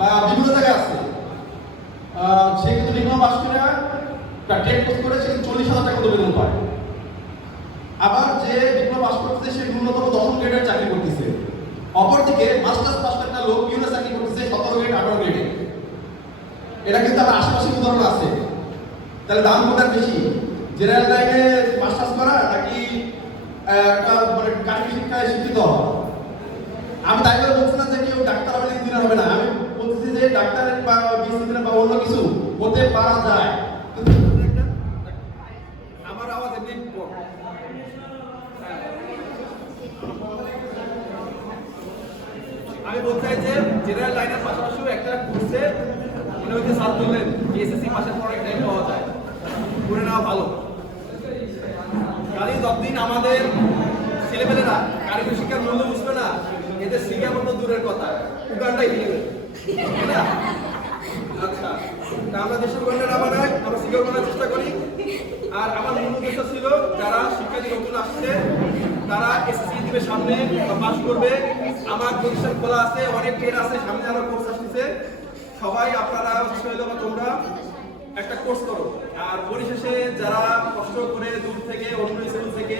বা বিভিন্ন জায়গায় আছে, সে কিন্তু ডিপ্লোমা পাস করে টেট কোর্স করে সে 40,000 টাকা বেতন পায়। আবার যে ডিপ্লোমা পাস করতেছে সে ন্যূনতম 10ম গ্রেডের চাকরি করতেছে। অপরদিকে মাস্টার্স পাস একটা লোক বিভিন্ন চাকরি করতেছে 17 গ্রেড 18 গ্রেডে। এটা কিন্তু আমার আশেপাশে উদাহরণ আছে। তাহলে দাম কোনটা বেশি, জেনারেল লাইনে মাস্টার্স করা নাকি একটা মানে কারিগরি শিক্ষায় শিক্ষিত হওয়া? আমি তাই করে বলছি না যে কেউ ডাক্তার হবে ইঞ্জিনিয়ার হবে না, আমি বলতেছি যে ডাক্তার বা বিসিএস বা অন্য কিছু হতে পারা যায়। আমার আওয়াজ এমনি আমি বলতে চাই যে জেনারেল লাইনের পাশাপাশিও একটা কোর্সে মনে হচ্ছে স্যার বললেন যে এসএসসি পাশের পর একটা পাওয়া যায়, করে নেওয়া ভালো। কারণ যতদিন আমাদের ছেলেমেয়েরা কারিগরি শিক্ষার মূল্য বুঝবে না, এদের শিক্ষা মতো দূরের কথা, উগানটাই ফেলবে। আচ্ছা, আমরা দেশের গণ্য না বানাই, আমরা শিক্ষা করার চেষ্টা করি। আর আমার মূল উদ্দেশ্য ছিল যারা শিক্ষার্থী নতুন আসছে তারা এসএসসি দিবে সামনে বা পাস করবে। আমার প্রতিষ্ঠান খোলা আছে, অনেক ট্রেড আছে, সামনে আরো কোর্স আসতেছে। সবাই আপনারা বা তোমরা একটা কোর্স করো। আর পরিশেষে যারা কষ্ট করে দূর থেকে অন্য স্কুল থেকে